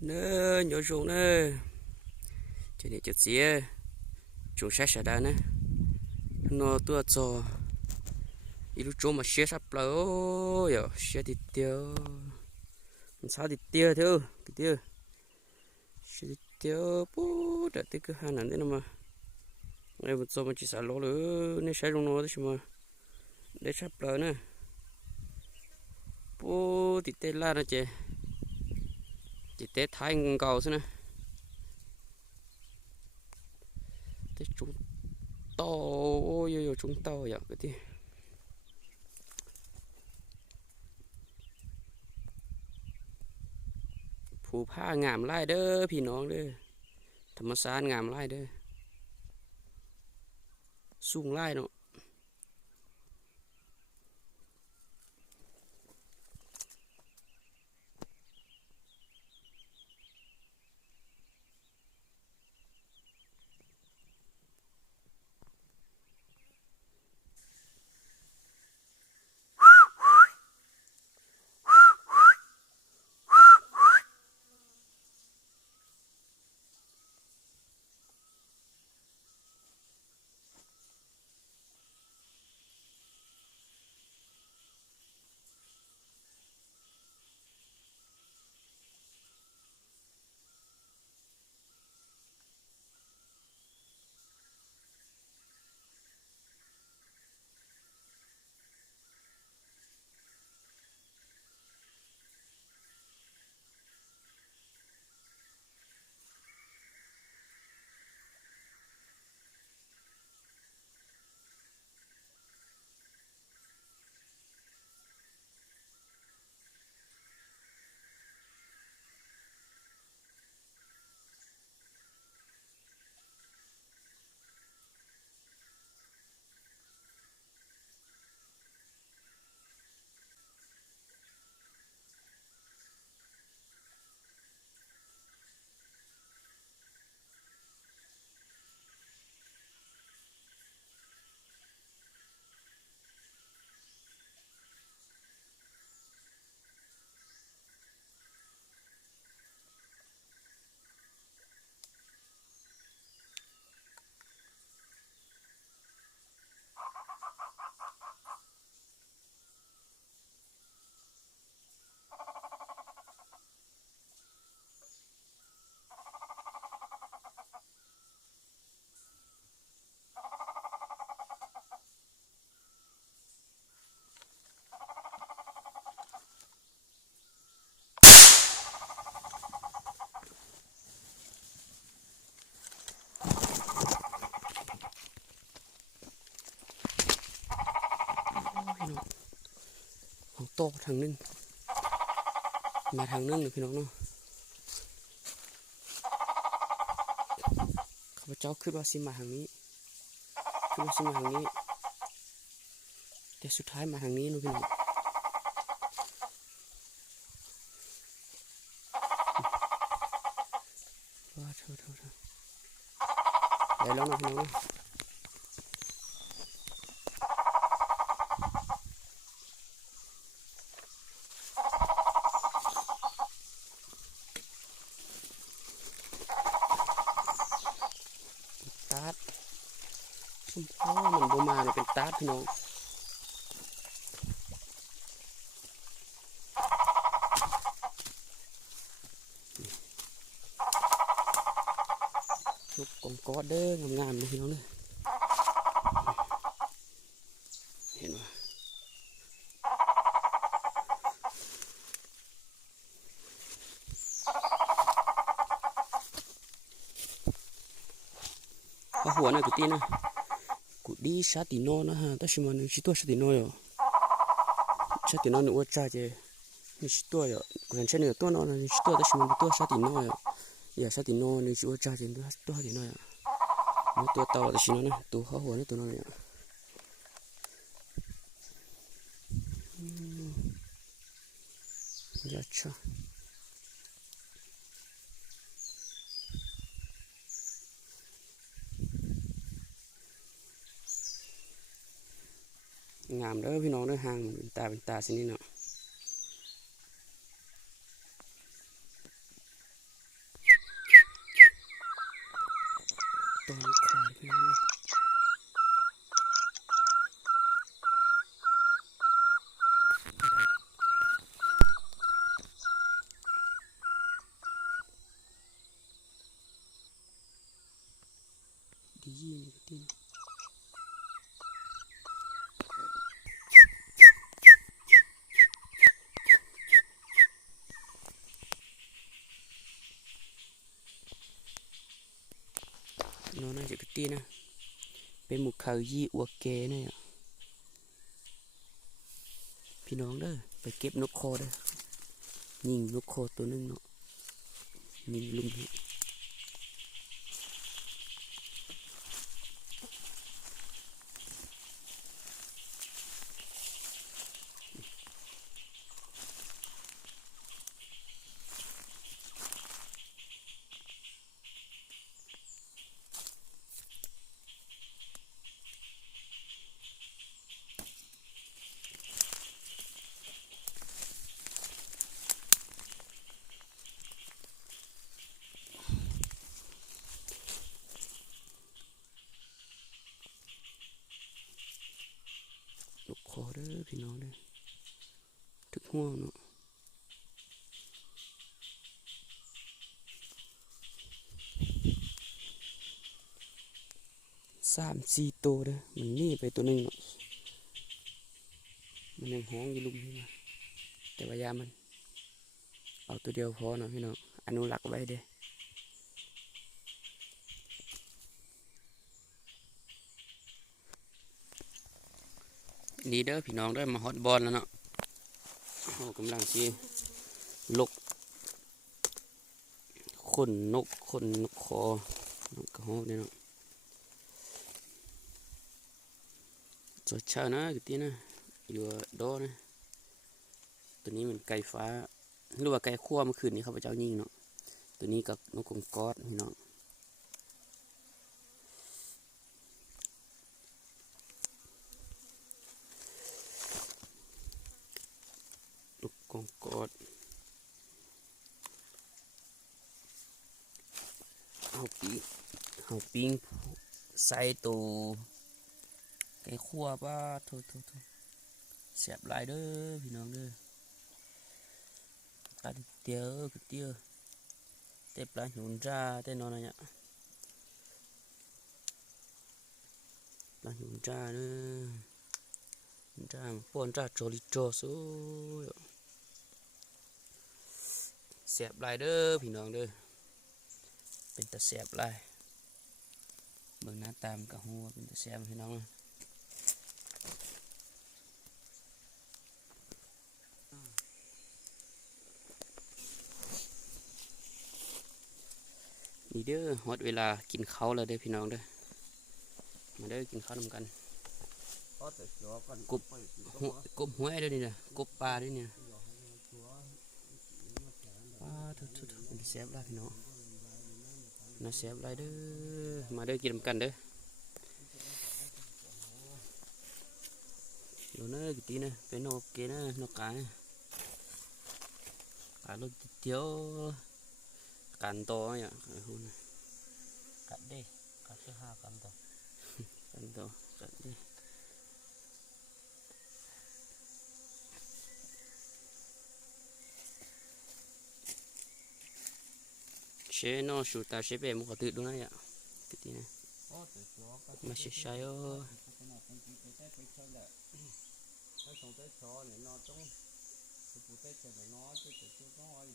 nè, nhỏ ruộng nè. Chỉ để chút xíu chúng sẽ sẽ đây nè. Nó tua cho. Ít lúc chúng mà xe sắp lâu rồi xe thì tiêu. Sao thì tiêu thôi cái tiêu. Xe thì tiêu, bố đã tiêu cái hàng này nữa mà. Ngày một số mà chỉ xả lỗ nữa nên sẽ dùng nó đấy mà. Để sắp lâu nè. Bố, thì tên là nó chị chỉ té thái ngon cầu thế nè té chúng to ôi ôi chúng to vậy cái gìผู้ผ้างามไล่เด้อพี่น้องเด้อธรรมศาสตร์งามไล่เด้อสูงไล่เนาะ ของโตทางนึง มาทางนึงเลยพี่น้องเนาะข้าพเจ้าขึ้นว่าสิมาทางนี้ขึ้นว่าสิมาทางนี้ แต่สุดท้ายมาทางนี้นะพี่น้องว้าเถอะเถอะเถอะได้แล้วนะพี่น้องเนาะ ตาดส มพ่อมันบ่มาเนี่ยเป็นตาพี่น้องลูกกงกอดเด้องามๆเลยพี่น้องเด้อเห็นว่าเอาหัวหน่อยกูตีนะ กูดีชาติโนนะฮะแต่ชิมันนึกชิตัวชาติโนอยู่ชาติโนนึกว่าจ้าเจนึกชิตัวอยู่กูเห็นเช่นเนี่ยตัวนอนนึกชิตัวแต่ชิมั งามเด้อพี่น้องเด้อหางมันเป็นตาเป็นตาสินี่เนาะตัวนี้ขาดพี่น้องเลยดี นี่ก็ดีน้องน่าจะกตีนะเป็นหมูเขายี่อัวเกเนี่ยพี่น้องเด้อไปเก็บนกคอเด้อยิงนกคอตัวนึงเนาะยิงลุมให้นก อเด้อพี่น้องเด้อถึกห่วงเนาะสามสี่ตัวเด้อมันนี่ไปตัวหนึ่งเนาะมันยังห้องอยู่ลุมนี่มาแต่ว่ายามัน เอาตัวเดียวพอเนาะพี่น้องอนุรักษ์ไว้เด้อ นี่เด้อพี่น้องเด้มาฮอตบอลแล้วเนาะโอ้กำลังสิลกขนนกขนนกคอนกกระโหกเนี่ยเนาะสดเช้านะกตีนะอยู่ดอนะตัวนี้มันไก่ฟ้าหรือว่าไก่ขั้วเมื่อคืนนี้เขาพเจ้ายิงเนาะตัวนี้กับนกกงกอดพี่น้องน กงกดเอาปิ้งเอาปิ้งใส่ตัวไก่ขั่วป้าทุกทุกทุกเสียบลายเด้อพี่น้องเด้อตาดเตี้ยกเตี้ยเต็ปลาหินจ้าเต้นนอนอะไรเนี่ยปลาหินจ้าเด้อจ้าปนจ้าโจลิโจสู้ mà buồn ra trò đi trò số xẹp lại đơ พี่น้องเด้อเป็นตะแสบลายเบิ่งหน้าตามกับหัวเป็นตะแสบพี่น้องนี่เด้อฮอดเวลากินข้าวแล้วเด้อพี่น้องเด้อมาเด้อกินข้าวนำกัน có thể chó con Cụp. หัวกบห้วยเด้อนี่นะกบปลาเด้อเนี่ย ปลาทุกๆเป็นแซ่บหลายพี่น้องน่าแซ่บหลายเด้อมาเด้อกินนำกันเด้อดูเน้อกี่ทีนะเป็นนกเกนะนกกายกายรถเดียวกันโตอะหุ่น cắt đi cắt thứ hai cầm thôi กันโตกันดิเชนอชูตาเชเปมุขตืดดูนะเนี่ยกี่ทีนะ có thể chó có มาเชชัยโอ cái nào cũng chỉ cái tết cái chơi lại nó không tới chó này nó trong cái phụ tết chơi là nó chứ cái chưa có ai